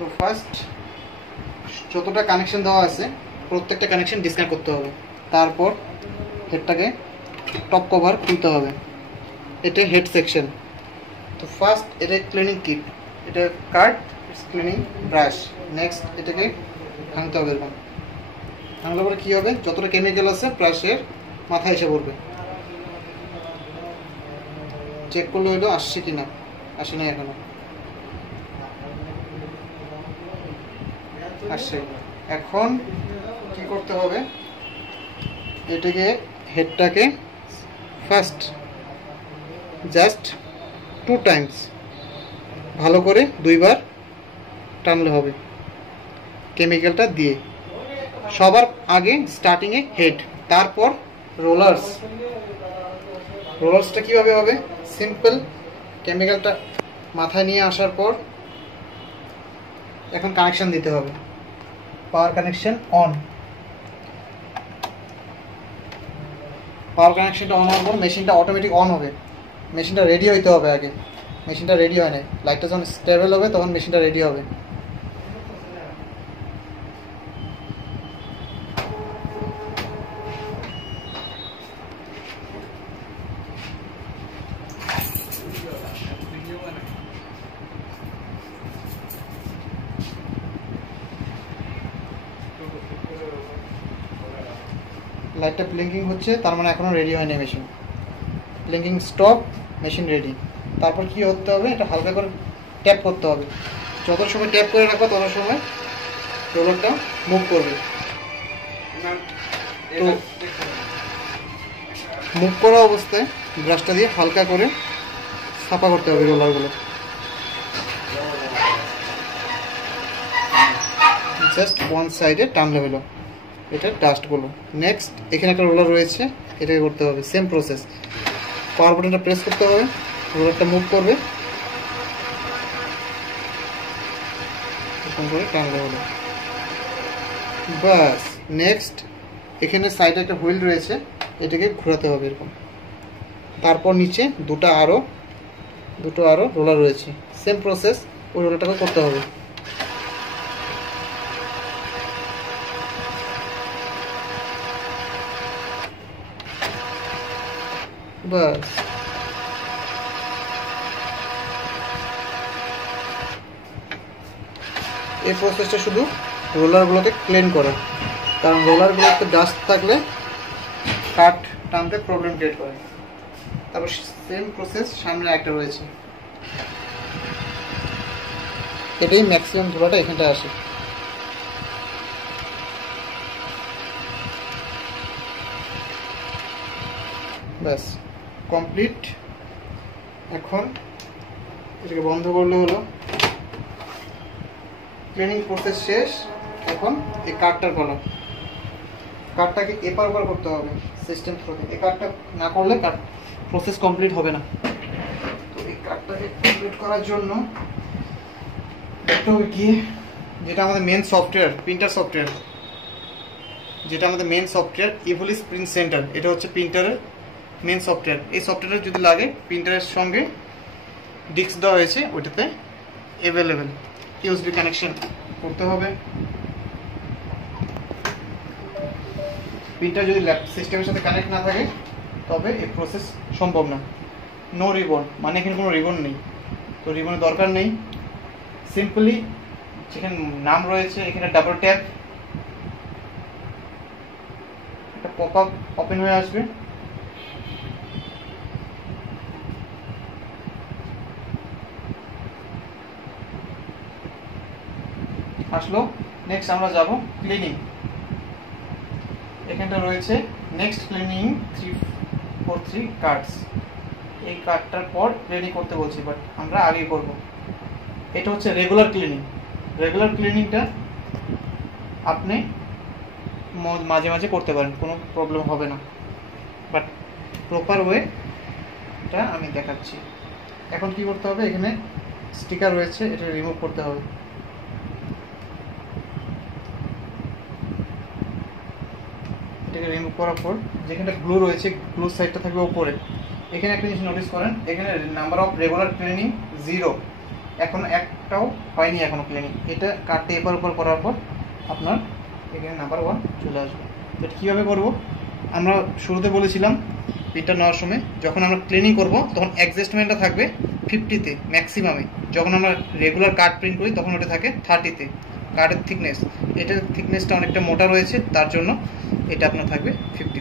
তো ফার্স্ট যতটা কানেকশন দেওয়া আছে প্রত্যেকটা কানেকশন ডিসকানেক্ট করতে হবে, তারপর হেডটাকে টপ কভার খুলতে হবে। এটা হেড সেকশন। তো ফার্স্ট এটা ক্লিনিং কিট, এটা কাট ক্লিনিং ব্রাশ। নেক্সট এটাকে ভাঙতে হবে। এরকম ভাঙলে পরে কী হবে, যতটা কেমিক্যাল আছে ব্রাশের মাথায় এসে পড়বে। চেক করলে হইলো আসছে কিনা, আসে নাই এখনো, আসছে। এখন কি করতে হবে, এটাকে হেডটাকে ফার্স্ট জাস্ট 2 টাইমস ভালো করে 2 বার টানলে হবে কেমিক্যালটা দিয়ে। সবার আগে স্টার্টিংয়ে হেড, তারপর রোলার্সটা কীভাবে হবে, সিম্পল কেমিক্যালটা মাথায় নিয়ে আসার পর এখন কানেকশন দিতে হবে। পাওয়ার কানেকশন অন। পাওয়ার কানেকশনটা অন হওয়ার পর মেশিনটা অটোমেটিক অন হবে। মেশিনটা রেডি হইতে হবে আগে, মেশিনটা রেডি হয় না। লাইটটা যখন স্টেবল হবে তখন মেশিনটা রেডি হবে। লাইটটা ব্লিঙ্কিং হচ্ছে, তার মানে এখনও রেডি হয়নি machine. Blinking stop, machine ready. তারপর কি করতে হবে, এটা হালকা করে ট্যাপ করতে হবে। যত সময় ট্যাপ করে রাখবো তত সময় রোলারটা মুভ করবে। তো মুভ করা অবস্থায় ব্রাশটা দিয়ে হালকা করে সাফা করতে হবে রোলারগুলো। জাস্ট ওয়ান সাইডে টানলে হলো এটা ডাস্টগুলো। নেক্সট এখানে একটা রোলার রয়েছে, এটাকে করতে হবে সেম প্রসেস। পাওয়ার বাটনটা প্রেস করতে হবে, রোলারটা মুভ করবে, এরকম করে টানলে হলো বাস। নেক্সট এখানে সাইডে একটা হুইল রয়েছে, এটাকে ঘোরাতে হবে এরকম। তারপর নিচে দুটো আরও রোলার রয়েছে, সেম প্রসেস, ওই রোলারটাকে করতে হবে। বাস এই প্রসেসটা শুধু রোলারগুলোকে ক্লিন করে, কারণ রোলারগুলোতে ডাস্ট থাকলে কাট টানতে প্রবলেম ক্রিয়েট করে। তারপর সেম প্রসেস সামনে একটা রয়েছে, এটাই ম্যাক্সিমাম ধোলাটা এখানটা আসে। ব্যাস কমপ্লিট। এখন এটাকে বন্ধ করলে হলো, ক্লিনিং প্রসেস শেষ। এখন এই কাঠটার পালা, কাঠটাকে এপার ওপার করতে হবে সিস্টেম থ্রুতে। এই কাঠটা না করলে কাঠ প্রসেস কমপ্লিট হবে না। তো এই কাঠটাকে কমপ্লিট করার জন্য একটা হবে কি, যেটা আমাদের মেন সফটওয়্যার, প্রিন্টার সফটওয়্যার, যেটা আমাদের মেন সফটওয়্যার ইভোলিস প্রিন্ট সেন্টার, এটা হচ্ছে প্রিন্টারের মেন সফটওয়্যার। এই সফটওয়্যার যদি লাগে, প্রিন্টারের সঙ্গে ডিস্ক দেওয়া হয়েছে, ওইটাতে অ্যাভেলেবেল ইউএসবি কানেকশন করতে হবে। প্রিন্টার যদি ল্যাপ সিস্টেমের সাথে কানেক্ট না থাকে তবে এই প্রসেস সম্ভব না। নো রিবন, মানে এখানে কোনো রিবন নেই, তো রিবনের দরকার নেই। সিম্পলি যেখানে নাম রয়েছে এখানে ডাবল ট্যাপ, একটা পপ আপ ওপেন হয়ে আসবে। আসলো। নেক্সট আমরা যাব ক্লিনিং। এখানটা রয়েছে নেক্সট ক্লিনিং 343 কার্ডস। এই কার্ডটার পর ক্লিনিং করতে বলছি, বাট আমরা আগে করব। এটা হচ্ছে রেগুলার ক্লিনিং। রেগুলার ক্লিনিংটা আপনি মাঝে মাঝে করতে পারেন, কোনো প্রবলেম হবে না, বাট প্রপার ওয়েটা আমি দেখাচ্ছি। এখন কি করতে হবে, এখানে স্টিকার রয়েছে, এটা রিমুভ করতে হবে। এটাকে রিমুভ করার পর যেখানে গ্লু রয়েছে, গ্লু সাইডটা থাকবে উপরে। এখানে একটা জিনিস নোটিস করেন, এখানে নাম্বার অফ রেগুলার ক্লিনিং 0, এখন একটাও হয়নি এখনো ক্লিনিং। এটা কার্ডটা এপার উপর করার পর আপনার এখানে নাম্বার 1 চলে আসবে। তো এটা কীভাবে করবো, আমরা শুরুতে বলেছিলাম প্রিন্টার নেওয়ার সময় যখন আমরা ক্লিনিং করব তখন অ্যাডজাস্টমেন্টটা থাকবে 50-তে ম্যাক্সিমামে। যখন আমরা রেগুলার কার্ড প্রিন্ট করি তখন ওটা থাকে 30-তে। কার্ডের থিকনেস, এটার থিকনেসটা অনেকটা মোটা রয়েছে, তার জন্য এটা আপনার থাকবে 50-তে।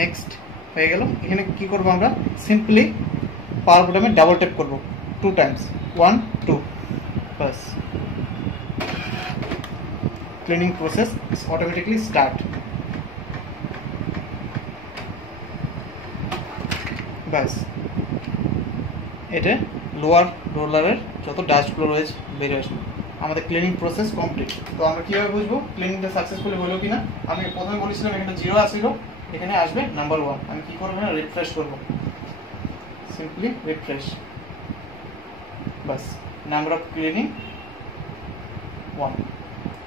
নেক্সট হয়ে গেল। এখানে কি করব, আমরা সিম্পলি পাওয়ার বোতামে ডাবল ট্যাপ করব 2 Times, 1 2, bus. Cleaning process is automatically start. ব্যাস, এটা লোয়ার রোলারের যত ডাস্টগুলো রয়েছে বেরিয়ে আসবে। আমাদের ক্লিনিং প্রসেস কমপ্লিট। তো আমরা কীভাবে বুঝবো ক্লিনিংটা সাকসেসফুলি হলো কিনা? আমি প্রথমে বলেছিলাম এখানে 0 আসছিল, এখানে আসবে নাম্বার 1। আমি কী করবো না, রিফ্রেশ করবো, simply refresh, bus. Number of cleaning 1,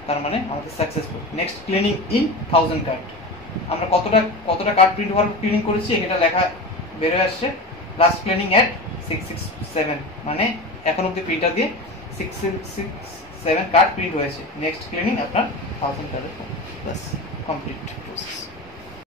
তার মানে আমাদের successful. Next cleaning in 1000 card. আমরা কতটা কার্ড প্রিন্ট হওয়ার ক্লিনিং করেছি এখানে লেখা বেরোয় আসছে। লাস্ট ক্লিনিং এট 667, মানে এখন অব্দি প্রিন্টার দিয়ে 667 কার্ড প্রিন্ট হয়েছে। নেক্সট ক্লিনিং আপনার 1000 কার্ডের, বাস কমপ্লিট প্রসেস।